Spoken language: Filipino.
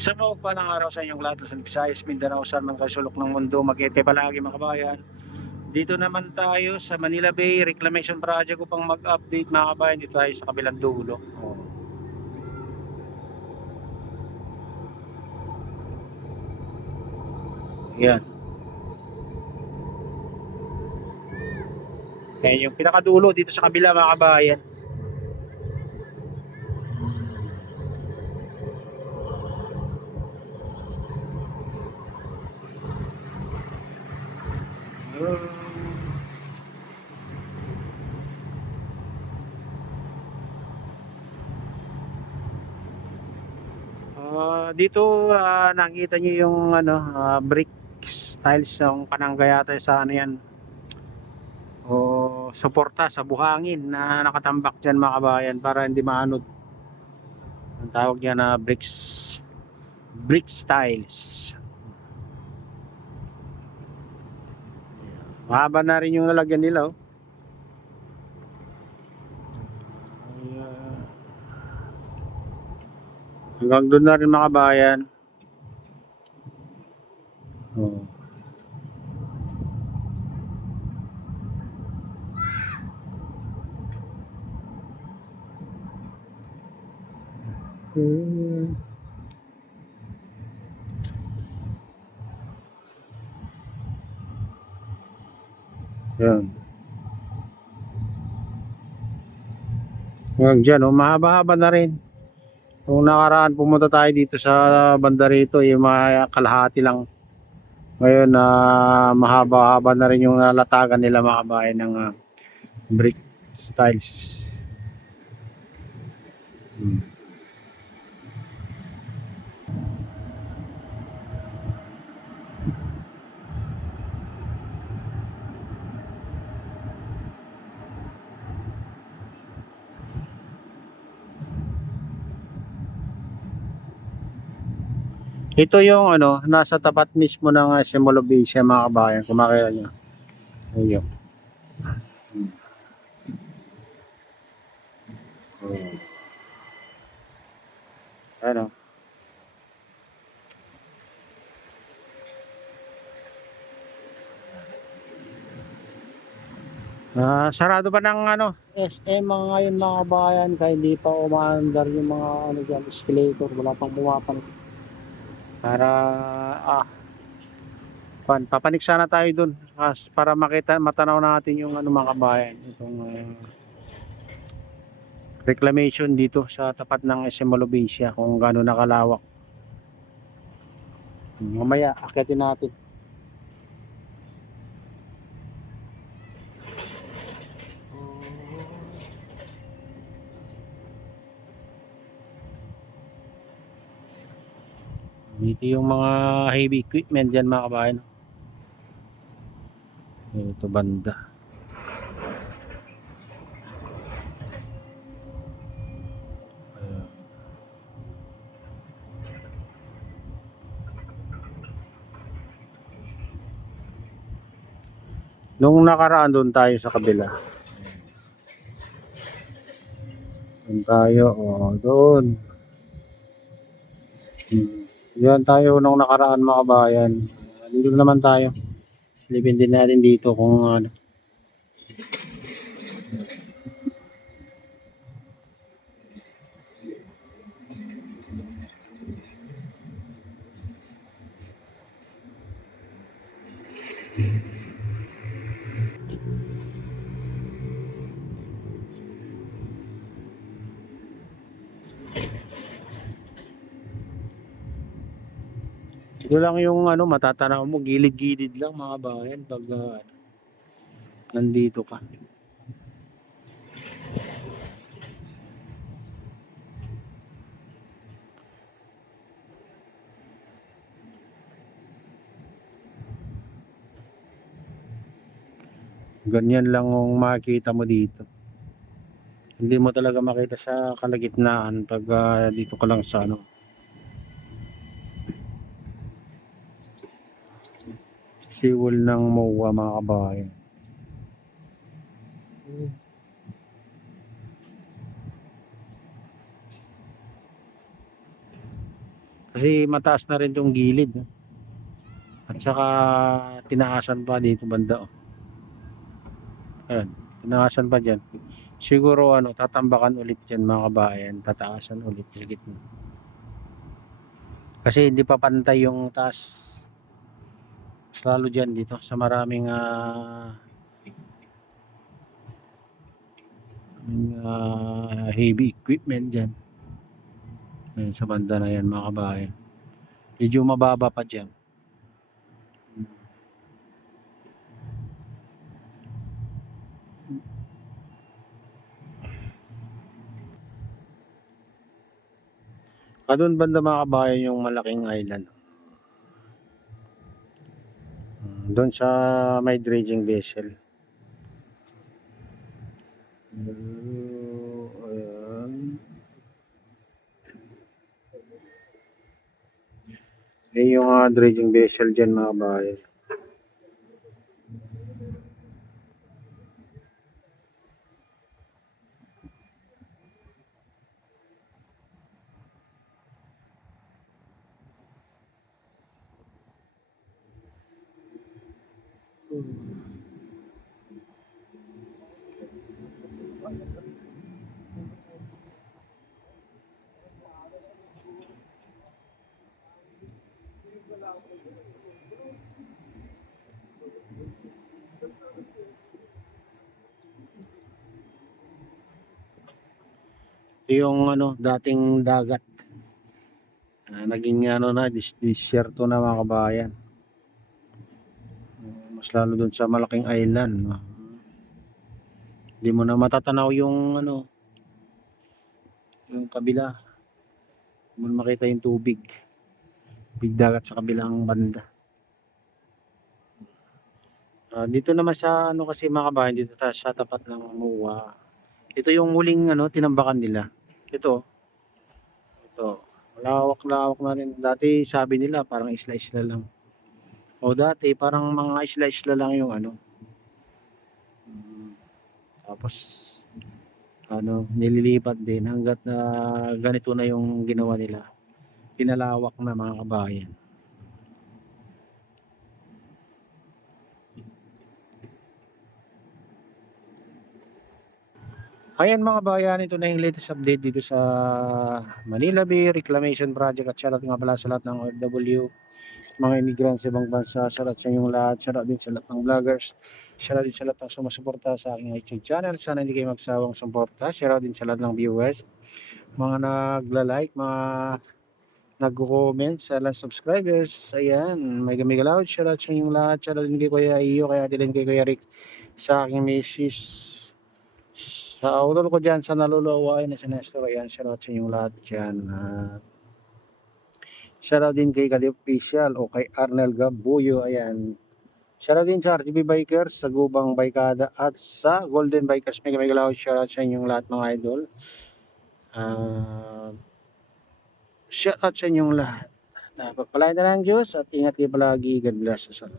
Sa maupalang araw sa inyong lahat, Luzon, Visayas, Mindanao, saan man kayo sulok ng mundo, mag-ingat palagi mga kabayan. Dito naman tayo sa Manila Bay Reclamation Project upang mag-update mga kabayan. Dito tayo sa kabilang dulo. Yan. Yan yung pinakadulo dito sa kabila mga kabayan. Dito nakita niyo yung brick tiles ng Panangga yata sa ano yan, o suporta sa buhangin na nakatambak dyan mga kabayan para hindi maanod. Ang tawag niya na brick tiles. Mahaba na rin yung lalagyan nila, oh. Hanggang doon na rin mga kabayan. Oh. Yan. Hanggang dyan, oh, mahaba-haba na rin. Kung nakaraan pumunta tayo dito sa banda rito, yung mga kalahati lang. Ngayon mahaba-haba na rin yung latagan nila mga kabayan ng brick styles. Ito yung nasa tapat mismo ng Semolobisia mga kabayan, kung makikita nyo. Ayun. Ano? Sarado pa ng SM mga ngayon mga kabayan, kaya hindi pa umaandar yung mga dyan, escalator, wala pang pumapanik. Para papanik sana tayo dun para matanaw natin yung mga kabayan, itong reclamation dito sa tapat ng SM Malobesia, kung gaano nakalawak. Mamaya akitin natin. Dito yung mga heavy equipment dyan mga kabayan. Ito banda. Nung nakaraan doon tayo sa kabila. Doon tayo, doon. Yan tayo nung nakaraan mga kabayan. Dito naman tayo. Silipin din natin dito kung ano. Ito lang yung matatanaw mo, gilid-gilid lang mga kabayan pag nandito ka. Ganyan lang ang makikita mo dito. Hindi mo talaga makita sa kalagitnaan pag dito ka lang sa seawall ng MOA mga kabayan. Kasi mataas na rin yung gilid. No? At saka tinaasan pa dito banda. Oh. Ayan, tinaasan pa dyan. Siguro ano, tatambakan ulit dyan mga kabayan. Tataasan ulit sa gitna. Kasi hindi pa pantay yung taas. Mas lalo dyan dito sa maraming heavy equipment dyan. Ayan, sa banda na yan mga kabayan. Medyo mababa pa dyan. Doon banda mga kabayan yung malaking island. Doon sa may dredging vessel. Ayan. Ayan yung dredging vessel dyan mga kabayan. Yung ano, dating dagat. Naging ano na, disyerto na mga kabayan. Mas lalo dun sa malaking island. No? Hindi mo na matatanaw yung ano, yung kabila. Hindi mo na makita yung tubig. Dagat sa kabilang banda. Dito naman sa ano kasi mga kabayan, dito sa tapat ng MUA. Ito yung muling ano, tinambakan nila. Ito. Lawak-lawak na rin. Dati sabi nila parang isla-isla lang. O dati parang mga isla-isla lang yung ano. Tapos ano, nililipat din hanggat ganito na yung ginawa nila. Pinalawak na mga kabayan. Ayan mga bayan, ito na yung latest update dito sa Manila Bay Reclamation Project at shoutout nga pala sa lahat ng OFW, mga immigrants sa ibang bansa, shoutout sa inyong lahat, shoutout din sa lahat ng vloggers, shoutout din sa lahat ng sumusuporta sa aking YouTube channel, sana hindi kayo magsawang suporta, shoutout din sa lahat ng viewers, mga nagla-like, mga nagko-comment sa lahat subscribers, ayan, may loud, shoutout sa inyong lahat, shoutout din kay Kuya Iyo, kaya din kay Kuya Rick, sa aking misis, sa utol ko dyan, sa naluluwain na si Nestor, ayan, shoutout sa inyong lahat dyan. Shoutout din kay Kali Official o kay Arnel Gabuyo, ayan. Shoutout din sa RGB Bikers, sa Gubang Baykada at sa Golden Bikers. Mega loud shoutout sa inyong lahat mga idol. Shoutout sa inyong lahat. Pagpalain na ng Diyos at ingat kayo palagi. God bless us all.